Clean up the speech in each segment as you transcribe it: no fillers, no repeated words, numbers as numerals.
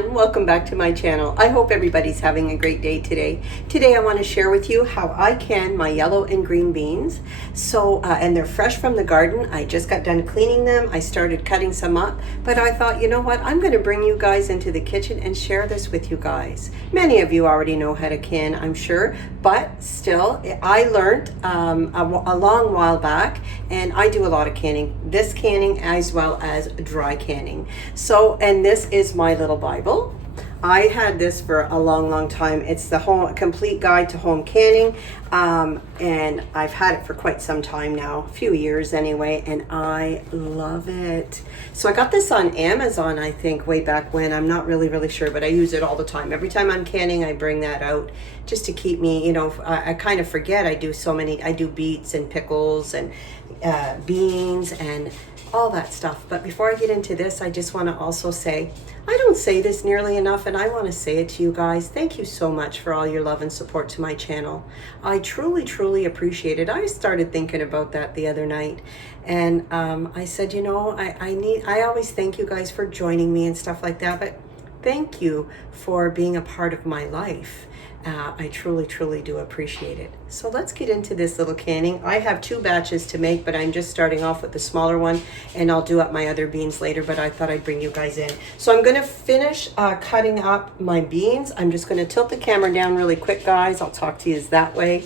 everyone, welcome back to my channel. I hope everybody's having a great day today. Today I want to share with you how I can my yellow and green beans. And they're fresh from the garden. I just got done cleaning them. I started cutting some up, but I thought, you know what, I'm going to bring you guys into the kitchen and share this with you guys. Many of you already know how to can, I'm sure, but still, I learned a long while back, and I do a lot of canning. This canning as well as dry canning. And this is my little Bible. I had this for a long time. It's the complete guide to home canning, and I've had it for quite some time now, a few years anyway, and I love it. So I got this on Amazon, I think, way back when. I'm not really sure, but I use it all the time. Every time I'm canning, I bring that out just to keep me, I kind of forget. I do beets and pickles and beans and all that stuff. But before I get into this, I just want to also say, I don't say this nearly enough, and I want to say it to you guys. Thank you so much for all your love and support to my channel. I truly appreciate it. I started thinking about that the other night, and I said, I always thank you guys for joining me and stuff like that, but thank you for being a part of my life. I truly do appreciate it. So let's get into this little canning. I have 2 batches to make, but I'm just starting off with the smaller one, and I'll do up my other beans later, but I thought I'd bring you guys in. So I'm going to finish cutting up my beans. I'm just going to tilt the camera down really quick, guys. I'll talk to you that way.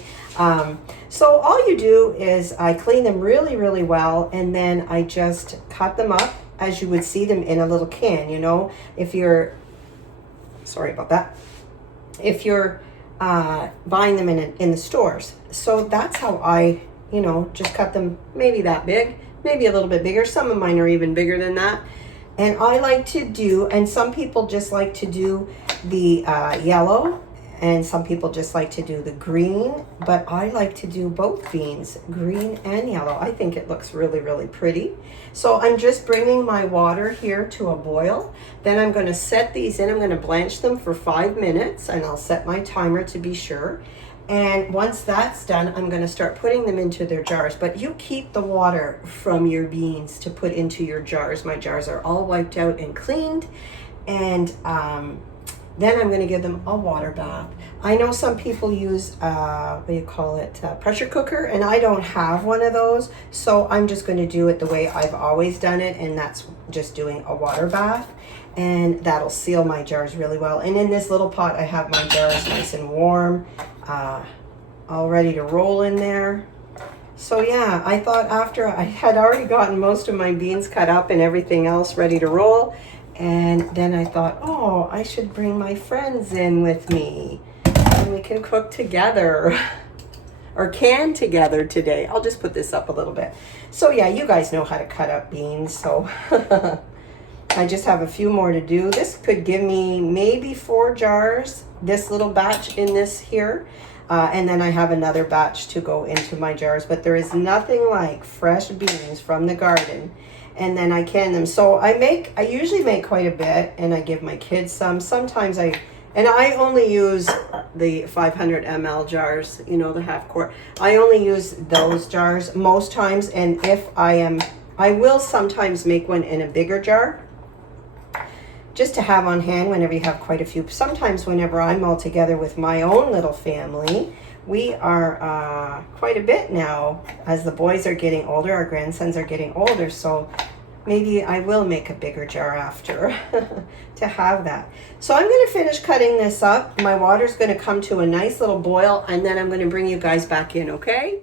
So all you do is I clean them really well, and then I just cut them up as you would see them in a little can. If you're, sorry about that, if you're buying them in the stores. So that's how I, just cut them maybe that big, maybe a little bit bigger. Some of mine are even bigger than that. And I like to do, and some people just like to do the yellow, and some people just like to do the green, but I like to do both beans, green and yellow. I think it looks really pretty. So I'm just bringing my water here to a boil. Then I'm going to set these in. I'm going to blanch them for 5 minutes, and I'll set my timer to be sure. And once that's done, I'm going to start putting them into their jars. But you keep the water from your beans to put into your jars. My jars are all wiped out and cleaned, and then I'm going to give them a water bath. I know some people use, pressure cooker, and I don't have one of those. So I'm just going to do it the way I've always done it, and that's just doing a water bath. And that'll seal my jars really well. And in this little pot, I have my jars nice and warm, all ready to roll in there. So yeah, I thought after I had already gotten most of my beans cut up and everything else ready to roll, and then I thought, oh, I should bring my friends in with me and we can cook together or can together today. I'll just put this up a little bit. So yeah, you guys know how to cut up beans. So I just have a few more to do. This could give me maybe 4 jars, this little batch in this here. And then I have another batch to go into my jars, but there is nothing like fresh beans from the garden. And then I can them. So I usually make quite a bit, and I give my kids some. Sometimes I only use the 500 ml jars, the half quart. I only use those jars most times, and I will sometimes make one in a bigger jar, just to have on hand whenever you have quite a few. Sometimes whenever I'm all together with my own little family, we are quite a bit now. As the boys are getting older, our grandsons are getting older, so maybe I will make a bigger jar after to have that. So I'm going to finish cutting this up. My water's going to come to a nice little boil, and then I'm going to bring you guys back in, okay?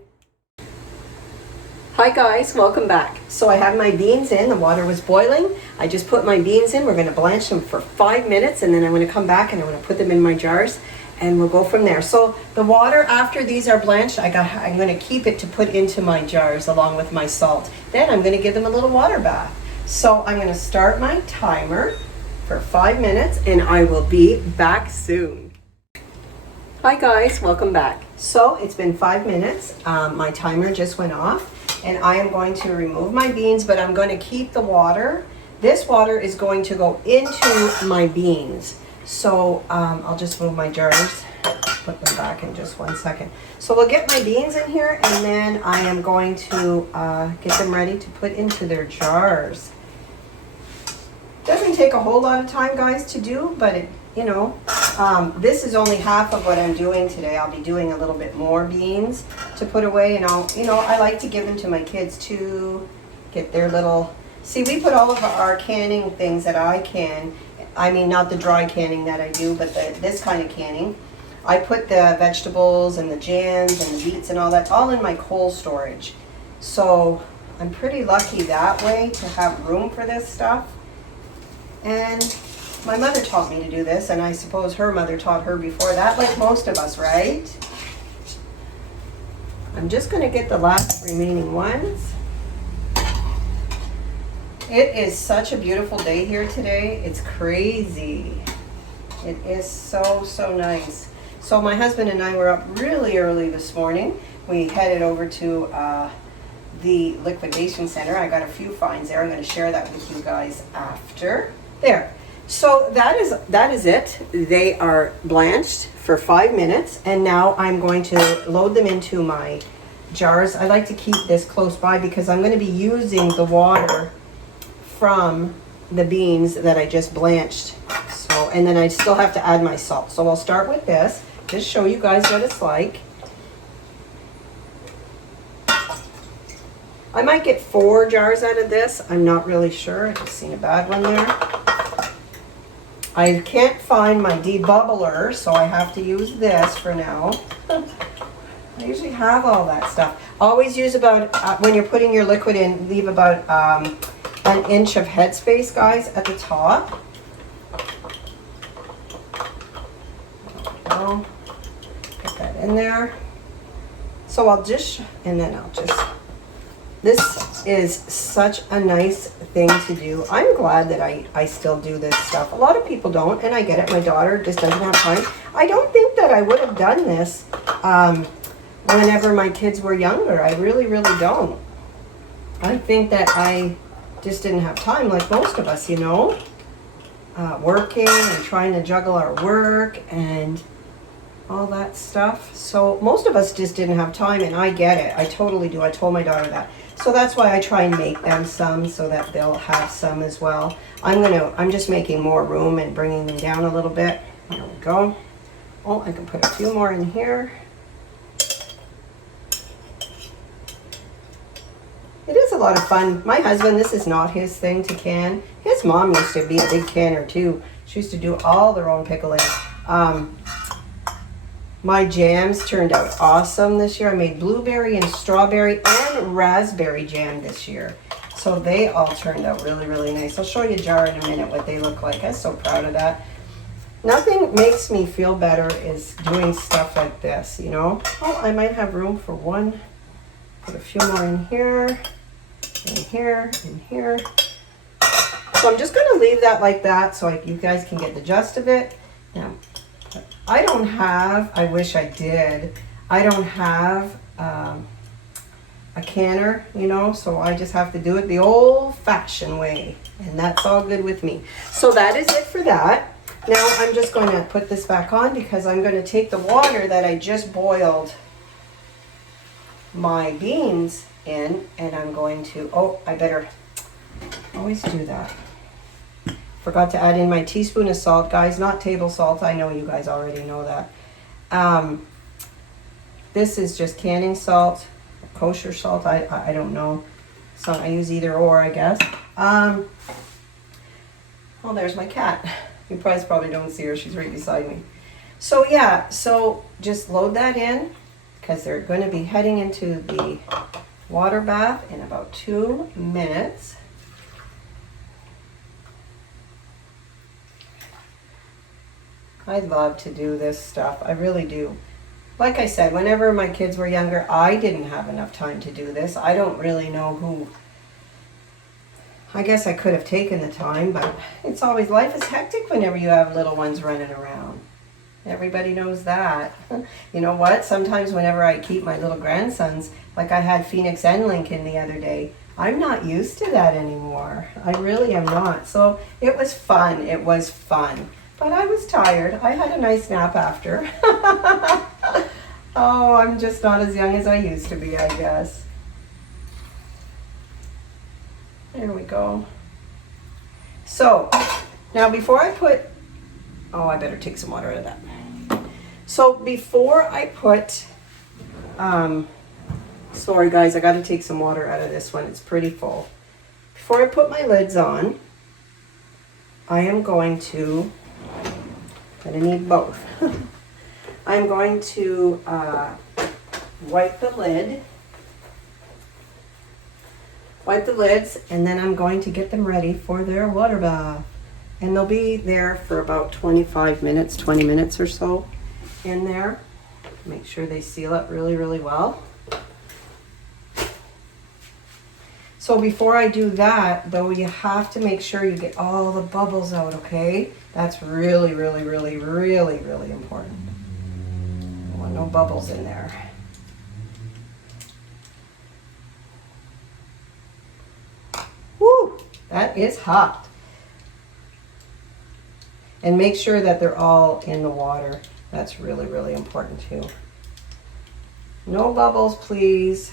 Hi guys, welcome back. So I have my beans in, the water was boiling. I just put my beans in. We're going to blanch them for 5 minutes, and then I'm going to come back and I'm going to put them in my jars, and we'll go from there. So the water after these are blanched, I'm going to keep it to put into my jars along with my salt. Then I'm going to give them a little water bath. So I'm going to start my timer for 5 minutes, and I will be back soon. Hi guys, welcome back. So it's been 5 minutes. My timer just went off, and I am going to remove my beans, but I'm going to keep the water. This water is going to go into my beans. So I'll just move my jars, put them back in just 1 second. So we'll get my beans in here, and then I am going to get them ready to put into their jars. Doesn't take a whole lot of time, guys, to do, but it, you know, this is only half of what I'm doing today. I'll be doing a little bit more beans to put away, and I'll, you know, I like to give them to my kids to get their little, see, we put all of our canning things that I can, I mean, not the dry canning that I do, but this kind of canning. I put the vegetables and the jams and the beets and all that all in my cold storage. So I'm pretty lucky that way to have room for this stuff. And my mother taught me to do this, and I suppose her mother taught her before that, like most of us, right? I'm just going to get the last remaining ones. It is such a beautiful day here today. It's crazy. It is so, so nice. So my husband and I were up really early this morning. We headed over to the liquidation center. I got a few finds there. I'm going to share that with you guys after. There. So that is it. They are blanched for 5 minutes, and now I'm going to load them into my jars. I like to keep this close by because I'm going to be using the water from the beans that I just blanched. So, and then I still have to add my salt. So I'll start with this, just show you guys what it's like. I might get 4 jars out of this. I'm not really sure. I just seen a bad one there. I can't find my debubbler, so I have to use this for now. I usually have all that stuff. Always use about, when you're putting your liquid in, leave about an inch of headspace, guys, at the top. I'll put that in there. So I'll just, and then I'll just, this is such a nice thing to do. I'm glad that I still do this stuff. A lot of people don't, and I get it. My daughter just doesn't have time. I don't think that I would have done this whenever my kids were younger. I really, really don't. I think that I just didn't have time, like most of us, you know, working and trying to juggle our work and all that stuff. So most of us just didn't have time, and I get it. I totally do. I told my daughter that. So that's why I try and make them some so that they'll have some as well. I'm just making more room and bringing them down a little bit. There we go. Oh, I can put a few more in here. It is a lot of fun. My husband, this is not his thing to can. His mom used to be a big canner too. She used to do all their own pickling. My jams turned out awesome this year. I made blueberry and strawberry and raspberry jam this year. So they all turned out really, really nice. I'll show you a jar in a minute what they look like. I'm so proud of that. Nothing makes me feel better is doing stuff like this, you know. Oh, I might have room for one. Put a few more in here, and here, and here. So I'm just going to leave that like that so you guys can get the gist of it. Now, I don't have, I wish I did, I don't have a canner, you know, so I just have to do it the old-fashioned way, and that's all good with me. So that is it for that. Now I'm just going to put this back on because I'm going to take the water that I just boiled my beans in, and I'm going to, oh, I better always do that. Forgot to add in my teaspoon of salt, guys, not table salt. I know you guys already know that. This is just canning salt, kosher salt, I don't know. So I use either or, I guess. Oh, there's my cat. You probably don't see her, she's right beside me. So yeah, so just load that in because they're going to be heading into the water bath in about 2 minutes. I love to do this stuff. I really do. Like I said, whenever my kids were younger, I didn't have enough time to do this. I don't really know who. I guess I could have taken the time, but it's always, life is hectic whenever you have little ones running around. Everybody knows that. You know what? Sometimes whenever I keep my little grandsons, like I had Phoenix and Lincoln the other day, I'm not used to that anymore. I really am not. So it was fun. It was fun. But I was tired. I had a nice nap after. Oh, I'm just not as young as I used to be, I guess. There we go. So, Now before I put, oh, I better take some water out of that. So before I put, sorry guys, I got to take some water out of this one. It's pretty full. Before I put my lids on, I am going to, I'm going to need both. I'm going to wipe the lids, and then I'm going to get them ready for their water bath. And they'll be there for about 25 minutes, 20 minutes or so in there. Make sure they seal up really, really well. So before I do that, though, you have to make sure you get all the bubbles out, okay? That's really, really, really, really, really important. I want no bubbles in there. Woo! That is hot. And make sure that they're all in the water. That's really, really important too. No bubbles, please.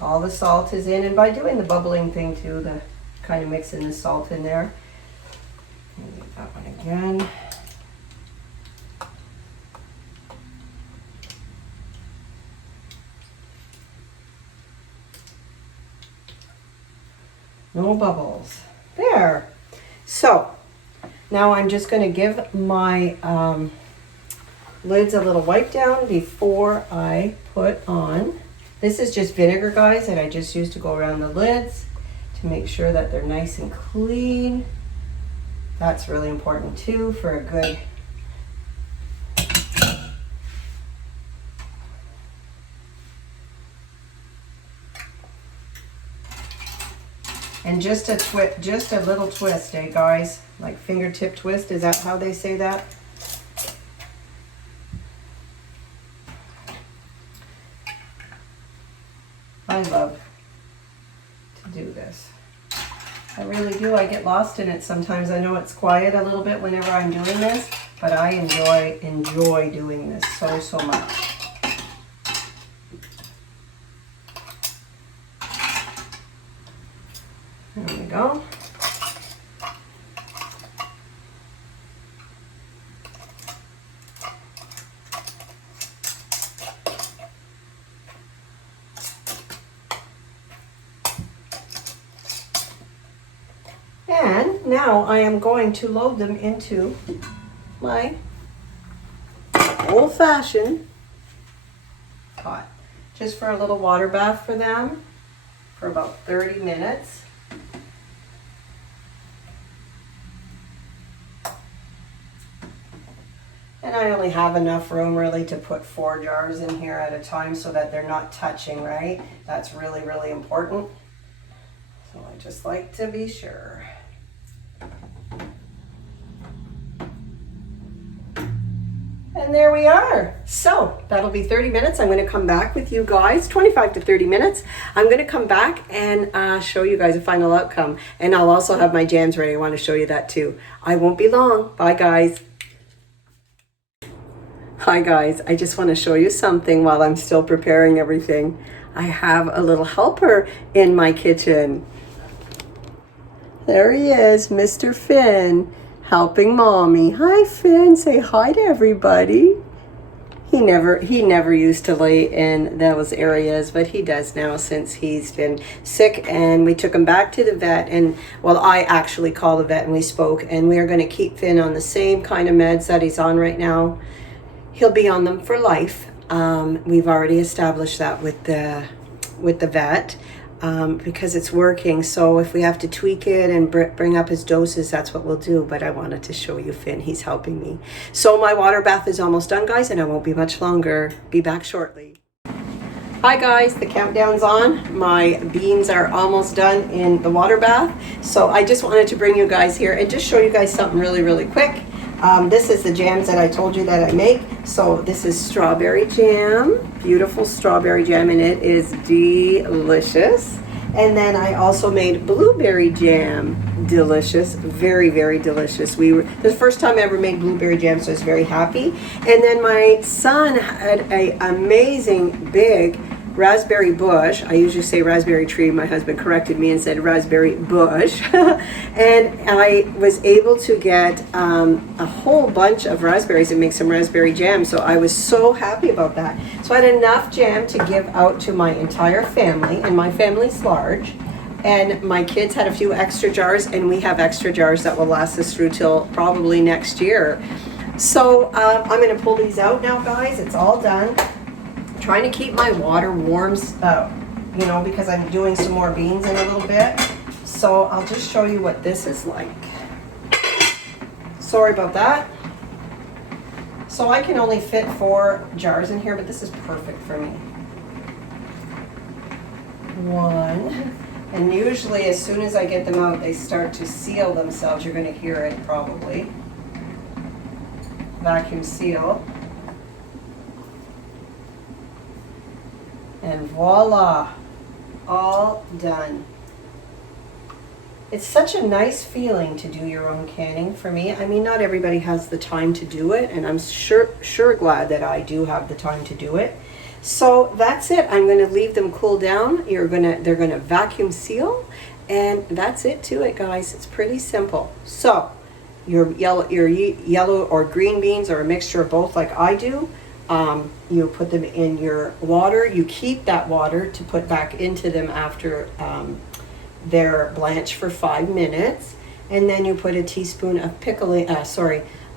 All the salt is in, and by doing the bubbling thing too, the kind of mixing the salt in there. Do that one again. No bubbles. There. So now I'm just going to give my lids a little wipe down before I put on. This is just vinegar, guys, that I just used to go around the lids to make sure that they're nice and clean. That's really important too for a good and just a little twist, eh, guys? Like fingertip twist, is that how they say that? I love to do this. I really do. I get lost in it sometimes. I know it's quiet a little bit whenever I'm doing this, but I enjoy doing this so much. There we go. And now I am going to load them into my old-fashioned pot. Just for a little water bath for them for about 30 minutes. And I only have enough room really to put 4 jars in here at a time so that they're not touching, right? That's really, really important. So I just like to be sure. And there we are. So that'll be 30 minutes. I'm going to come back with you guys, 25 to 30 minutes. I'm going to come back and show you guys a final outcome. And I'll also have my jams ready. I want to show you that too. I won't be long. Bye, guys. Hi, guys. I just want to show you something while I'm still preparing everything. I have a little helper in my kitchen. There he is, Mr. Finn. Helping mommy. Hi, Finn. Say hi to everybody. He never used to lay in those areas, but he does now since he's been sick, and we took him back to the vet. And well, I actually called the vet and we spoke, and we are going to keep Finn on the same kind of meds that he's on right now. He'll be on them for life. We've already established that with the vet. Because it's working. So if we have to tweak it and bring up his doses, that's what we'll do. But I wanted to show you Finn. He's helping me. So my water bath is almost done, guys, and I won't be much longer. Be back shortly. Hi guys, the countdown's on. My beans are almost done in the water bath. So I just wanted to bring you guys here and just show you guys something really, really quick. This is the jams that I told you that I make. So this is strawberry jam, beautiful strawberry jam, and it is delicious. And then I also made blueberry jam, delicious, very, very delicious. The first time I ever made blueberry jam, so I was very happy. And then my son had an amazing big raspberry bush. I usually say raspberry tree. My husband corrected me and said raspberry bush. And I was able to get a whole bunch of raspberries and make some raspberry jam. So I was so happy about that. So I had enough jam to give out to my entire family, and my family's large. And my kids had a few extra jars, and we have extra jars that will last us through till probably next year. So I'm going to pull these out now, guys. It's all done. I'm trying to keep my water warm, you know, because I'm doing some more beans in a little bit. So I'll just show you what this is like. Sorry about that. So I can only fit 4 jars in here, but this is perfect for me. 1. And usually as soon as I get them out, they start to seal themselves. You're going to hear it probably. Vacuum seal. And voila, all done. It's such a nice feeling to do your own canning for me. I mean, not everybody has the time to do it, and I'm sure glad that I do have the time to do it. So that's it. I'm going to leave them cool down. They're going to vacuum seal, and that's it to it, guys. It's pretty simple. So your yellow or green beans, or a mixture of both like I do, you put them in your water. You keep that water to put back into them after they're blanched for 5 minutes, and then you put a teaspoon of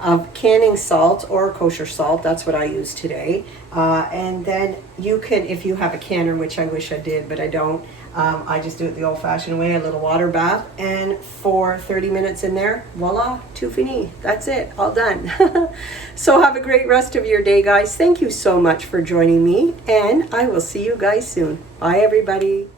of canning salt or kosher salt. That's what I use today. And then you can, if you have a canner, which I wish I did, but I don't, I just do it the old-fashioned way, a little water bath, and for 30 minutes in there, voila, tout fini. That's it, all done. So have a great rest of your day, guys. Thank you so much for joining me, and I will see you guys soon. Bye, everybody.